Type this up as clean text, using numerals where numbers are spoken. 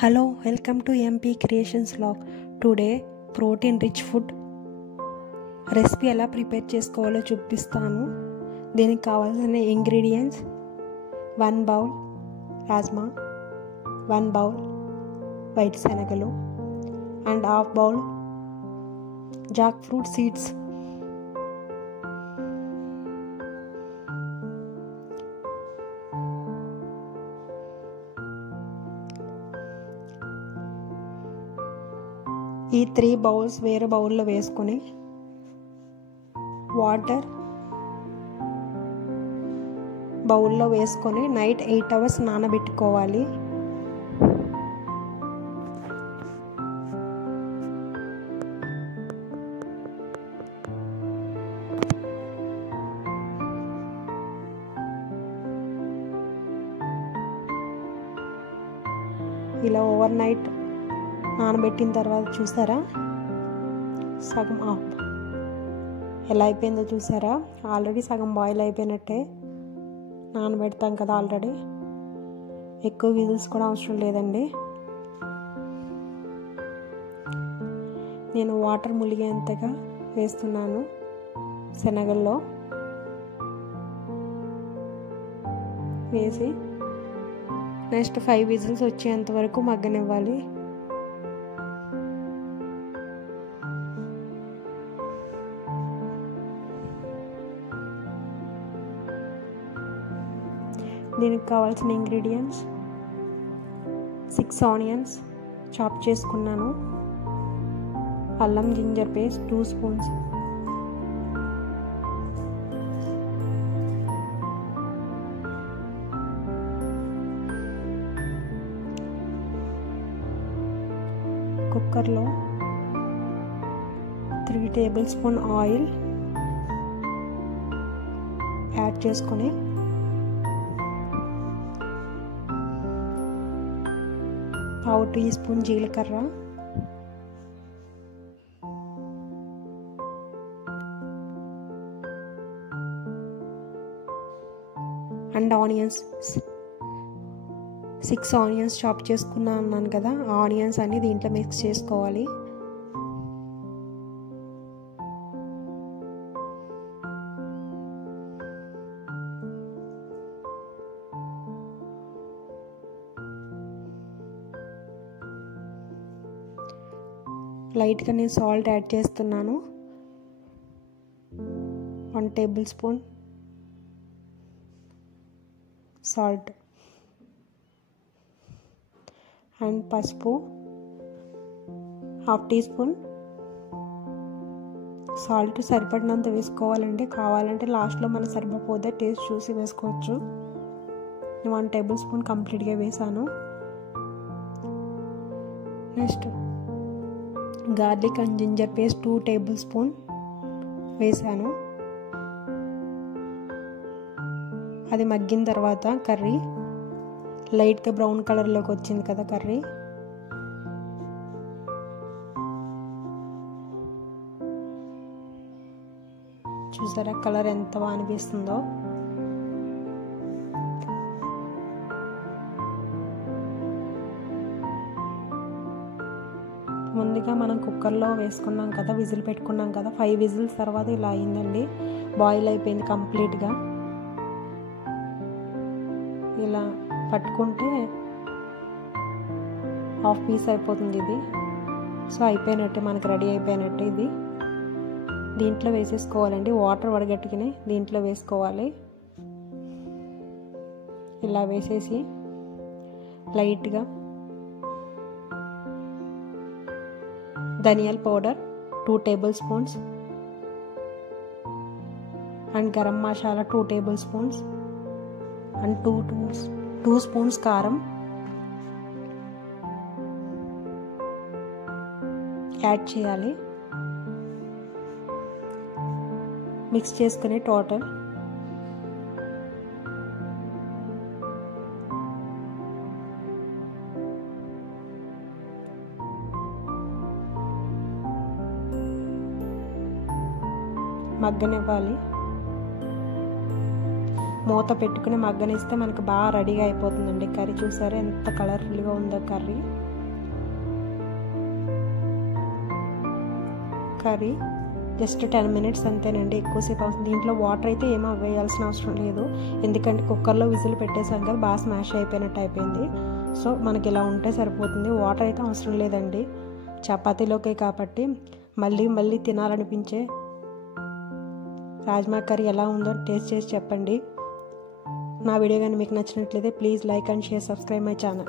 Hello, welcome to MP Creations Vlog. Today protein rich food recipe ఎలా prepare చేసుకోవాలో చూపిస్తాను. దీనికి కావాల్సిన ingredients 1 bowl rajma, 1 bowl white శనగలు and half bowl jackfruit seeds. ఈ 3 bowls వేరే బౌల్లో వేసుకొని వాటర్ బౌల్లో వేసుకొని నైట్ 8 అవర్స్ నానబెట్టుకోవాలి. ఇలా ఓవర్ నైట్ నానబెట్టిన తర్వాత చూసారా సగం ఆఫ్ ఎలా అయిపోయిందో చూసారా. ఆల్రెడీ సగం బాయిల్ అయిపోయినట్టే. నానబెడతాం కదా ఆల్రెడీ, ఎక్కువ విజిల్స్ కూడా అవసరం లేదండి. నేను వాటర్ ములిగేంతగా వేస్తున్నాను శనగల్లో. వేసి నెక్స్ట్ 5 విజిల్స్ వచ్చేంత వరకు మగ్గనివ్వాలి. దీనికి కావాల్సిన ఇంగ్రీడియంట్స్ 6 ఆనియన్స్ చాప్ చేసుకున్నాను, అల్లం జింజర్ పేస్ట్ 2 స్పూన్స్, కుక్కర్లో 3 టేబుల్ స్పూన్ ఆయిల్ యాడ్ చేసుకొని పావు టీ స్పూన్ జీలకర్ర, అండ్ ఆనియన్స్ 6 ఆనియన్స్ చాప్ చేసుకున్నా అన్నాను కదా, ఆ ఆనియన్స్ అన్ని దీంట్లో మిక్స్ చేసుకోవాలి. లైట్గా నేను సాల్ట్ యాడ్ చేస్తున్నాను, 1 టేబుల్ స్పూన్ సాల్ట్, అండ్ పసుపు 1/2 టీ స్పూన్. సాల్ట్ సరిపడినంత వేసుకోవాలండి, కావాలంటే లాస్ట్లో మనం సరిపోతే టేస్ట్ చూసి వేసుకోవచ్చు. 1 టేబుల్ స్పూన్ కంప్లీట్గా వేసాను. Next garlic and ginger paste 2 tablespoon వేసాను. అది మగ్గిన తర్వాత కర్రీ లైట్గా బ్రౌన్ కలర్లోకి వచ్చింది కదా కర్రీ. చూసారా కలర్ ఎంత బాగా అనిపిస్తుందో. ముందుగా మనం కుక్కర్లో వేసుకున్నాం కదా, విజిల్ పెట్టుకున్నాం కదా, 5 విజిల్స్ తర్వాత ఇలా అయిందండి, బాయిల్ అయిపోయింది కంప్లీట్గా. ఇలా పట్టుకుంటే హాఫ్ పీస్ అయిపోతుంది ఇది. సో అయిపోయినట్టే, మనకు రెడీ అయిపోయినట్టే ఇది. దీంట్లో వేసేసుకోవాలండి, వాటర్ వడగట్టుకుని దీంట్లో వేసుకోవాలి. ఇలా వేసేసి లైట్గా ధనియాల powder 2 table spoons and garam masala 2 table spoons and 2 spoons కారం యాడ్ చేయాలి. మిక్స్ చేసుకుని టోటల్ మగ్గనివ్వాలి. మూత పెట్టుకుని మగ్గనిస్తే మనకు బాగా రెడీగా అయిపోతుందండి కర్రీ. చూసారా ఎంత కలర్ఫుల్గా ఉందో కర్రీ. కర్రీ జస్ట్ 10 minutes అంతేనండి, ఎక్కువసేపు అవసరం. దీంట్లో వాటర్ అయితే ఏమీ వేయాల్సిన అవసరం లేదు, ఎందుకంటే కుక్కర్లో విజిల్ పెట్టేసాం కదా, బాగా స్మాష్ అయిపోయినట్టు అయిపోయింది. సో మనకి ఇలా ఉంటే సరిపోతుంది, వాటర్ అయితే అవసరం లేదండి చపాతీలోకి. కాబట్టి మళ్ళీ మళ్ళీ తినాలనిపించే రాజ్మా కర్రీ ఎలా ఉందో టేస్ట్ చేసి చెప్పండి. నా వీడియో కానీ మీకు నచ్చినట్లయితే please like and share, subscribe my channel.